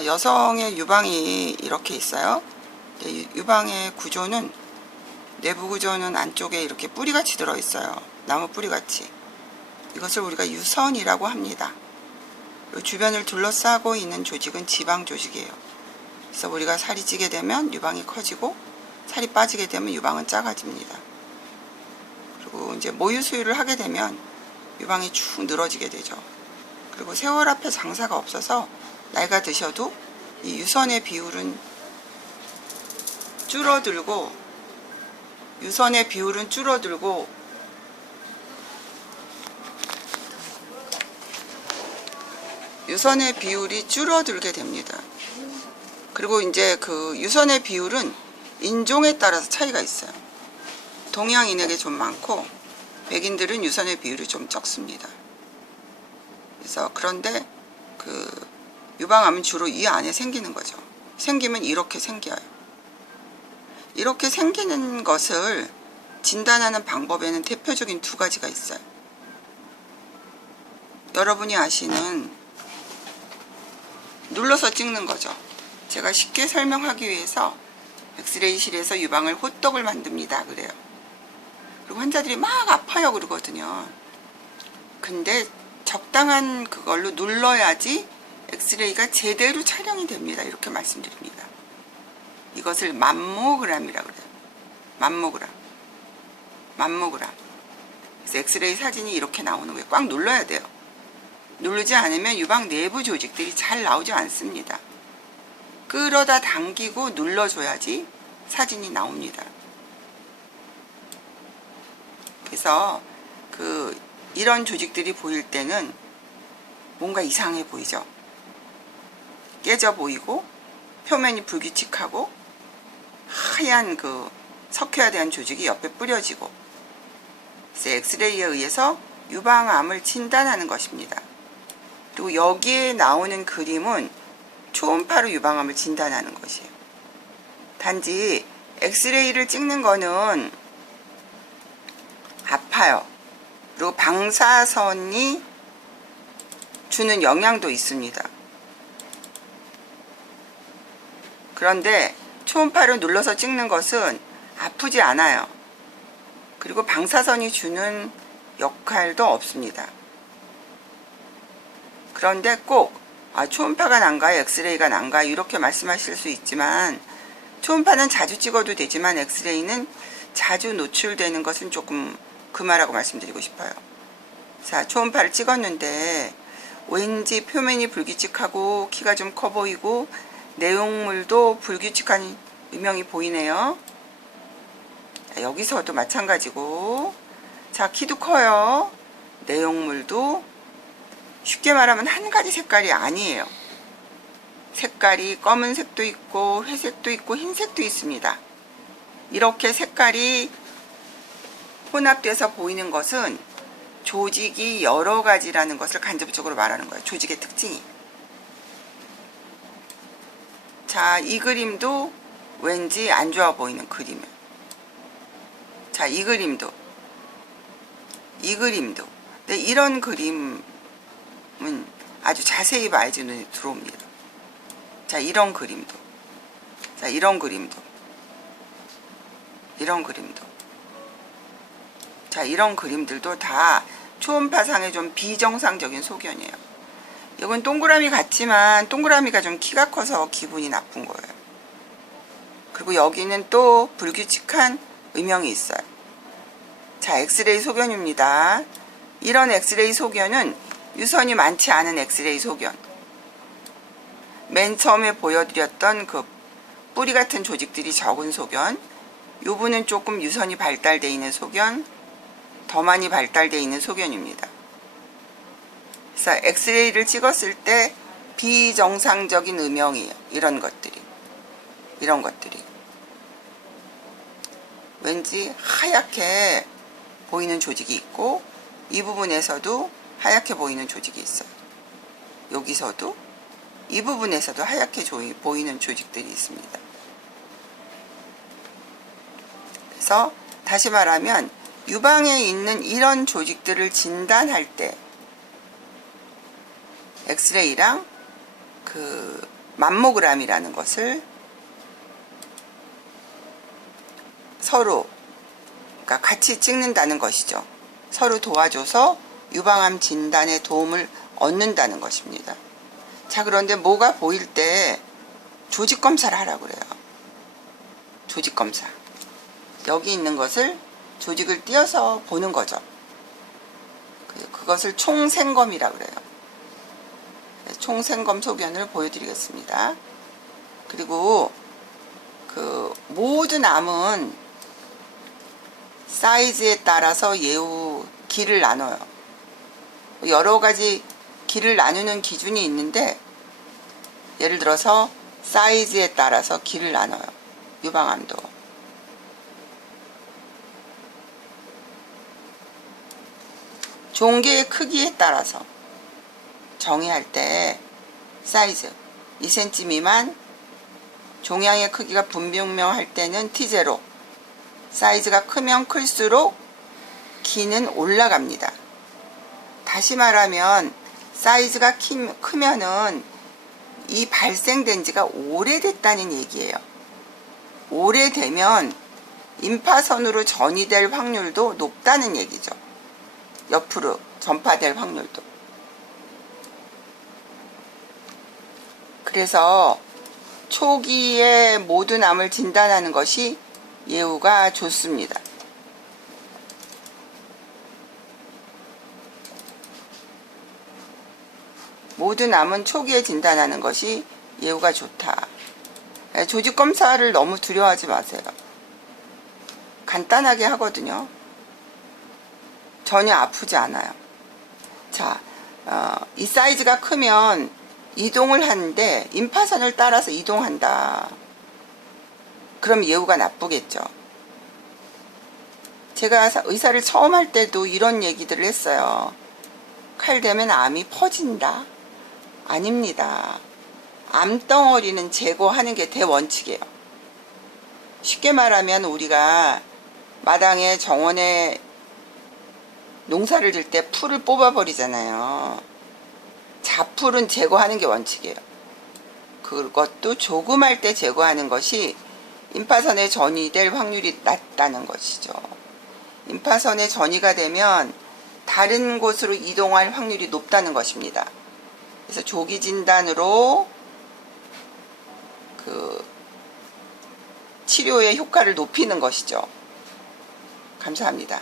여성의 유방이 이렇게 있어요. 유방의 구조는, 내부 구조는 안쪽에 이렇게 뿌리같이 들어있어요. 나무 뿌리같이. 이것을 우리가 유선이라고 합니다. 주변을 둘러싸고 있는 조직은 지방 조직이에요. 그래서 우리가 살이 찌게 되면 유방이 커지고, 살이 빠지게 되면 유방은 작아집니다. 그리고 이제 모유 수유를 하게 되면 유방이 축 늘어지게 되죠. 그리고 세월 앞에 장사가 없어서 나이가 드셔도 이 유선의 비율은 줄어들고, 유선의 비율이 줄어들게 됩니다. 그리고 이제 그 유선의 비율은 인종에 따라서 차이가 있어요. 동양인에게 좀 많고, 백인들은 유선의 비율이 좀 적습니다. 그래서 그런데 그 유방암은 주로 이 안에 생기는 거죠. 생기면 이렇게 생겨요. 이렇게 생기는 것을 진단하는 방법에는 대표적인 두 가지가 있어요. 여러분이 아시는 눌러서 찍는 거죠. 제가 쉽게 설명하기 위해서 엑스레이실에서 유방을 호떡을 만듭니다 그래요. 그리고 환자들이 막 아파요 그러거든요. 근데 적당한 그걸로 눌러야지 엑스레이가 제대로 촬영이 됩니다. 이렇게 말씀드립니다. 이것을 맘모그램이라고 그래요. 맘모그램. 그래서 엑스레이 사진이 이렇게 나오는 거예요. 꽉 눌러야 돼요. 누르지 않으면 유방 내부 조직들이 잘 나오지 않습니다. 끌어다 당기고 눌러줘야지 사진이 나옵니다. 그래서 이런 조직들이 보일 때는 뭔가 이상해 보이죠. 깨져 보이고 표면이 불규칙하고 하얀 석회화된 조직이 옆에 뿌려지고, 그래서 엑스레이에 의해서 유방암을 진단하는 것입니다. 그리고 여기에 나오는 그림은 초음파로 유방암을 진단하는 것이에요. 단지 엑스레이를 찍는 거는 아파요. 그리고 방사선이 주는 영향도 있습니다. 그런데 초음파를 눌러서 찍는 것은 아프지 않아요. 그리고 방사선이 주는 역할도 없습니다. 그런데 꼭 초음파가 난가요? 엑스레이가 난가요? 이렇게 말씀하실 수 있지만, 초음파는 자주 찍어도 되지만 엑스레이는 자주 노출되는 것은 조금 금하라고 말씀드리고 싶어요. 자, 초음파를 찍었는데 왠지 표면이 불규칙하고 키가 좀 커 보이고 내용물도 불규칙한 유명이 보이네요. 여기서도 마찬가지고, 자, 키도 커요. 내용물도 쉽게 말하면 한 가지 색깔이 아니에요. 색깔이 검은색도 있고 회색도 있고 흰색도 있습니다. 이렇게 색깔이 혼합돼서 보이는 것은 조직이 여러 가지라는 것을 간접적으로 말하는 거예요. 조직의 특징이. 자, 이 그림도 왠지 안 좋아 보이는 그림이에요. 자, 이 그림도. 근데 이런 그림은 아주 자세히 봐야지 눈에 들어옵니다. 자, 이런 그림도. 자, 이런 그림도. 자, 이런 그림들도 다 초음파상의 좀 비정상적인 소견이에요. 이건 동그라미 같지만 동그라미가 좀 키가 커서 기분이 나쁜 거예요. 그리고 여기는 또 불규칙한 음영이 있어요. 자, 엑스레이 소견입니다. 이런 엑스레이 소견은 유선이 많지 않은 엑스레이 소견. 맨 처음에 보여드렸던 그 뿌리 같은 조직들이 적은 소견, 이 부분은 조금 유선이 발달되어 있는 소견, 더 많이 발달되어 있는 소견입니다. 그래서 엑스레이를 찍었을 때 비정상적인 음영이에요. 이런 것들이. 왠지 하얗게 보이는 조직이 있고, 이 부분에서도 하얗게 보이는 조직이 있어요. 여기서도, 이 부분에서도 하얗게 보이는 조직들이 있습니다. 그래서 다시 말하면 유방에 있는 이런 조직들을 진단할 때 엑스레이랑 맘모그램이라는 것을 서로 그러니까 같이 찍는다는 것이죠. 서로 도와줘서 유방암 진단에 도움을 얻는다는 것입니다. 자, 그런데 뭐가 보일 때 조직 검사를 하라고 그래요. 조직 검사. 여기 있는 것을 조직을 띄어서 보는 거죠. 그것을 총생검이라고 그래요. 총생검 소견을 보여드리겠습니다. 그리고 그 모든 암은 사이즈에 따라서 예후 길을 나눠요. 여러 가지 길을 나누는 기준이 있는데, 예를 들어서 사이즈에 따라서 길을 나눠요. 유방암도. 종괴의 크기에 따라서 정의할 때 사이즈 2cm 미만, 종양의 크기가 분명할 때는 T0, 사이즈가 크면 클수록 기는 올라갑니다. 다시 말하면 사이즈가 크면은 이 발생된 지가 오래됐다는 얘기예요. 오래되면 임파선으로 전이될 확률도 높다는 얘기죠. 옆으로 전파될 확률도. 그래서 초기에 모든 암을 진단하는 것이 예후가 좋습니다. 모든 암은 초기에 진단하는 것이 예후가 좋다. 조직 검사를 너무 두려워하지 마세요. 간단하게 하거든요. 전혀 아프지 않아요. 자, 이 사이즈가 크면 이동을 하는데 임파선을 따라서 이동한다. 그럼 예후가 나쁘겠죠. 제가 의사를 처음 할 때도 이런 얘기들을 했어요. 칼 대면 암이 퍼진다. 아닙니다. 암덩어리는 제거하는 게 대원칙이에요. 쉽게 말하면 우리가 마당에 정원에 농사를 질 때 풀을 뽑아버리잖아요. 잡풀은 제거하는 게 원칙이에요. 그것도 조그말 때 제거하는 것이 임파선에 전이될 확률이 낮다는 것이죠. 임파선에 전이가 되면 다른 곳으로 이동할 확률이 높다는 것입니다. 그래서 조기 진단으로 그 치료의 효과를 높이는 것이죠. 감사합니다.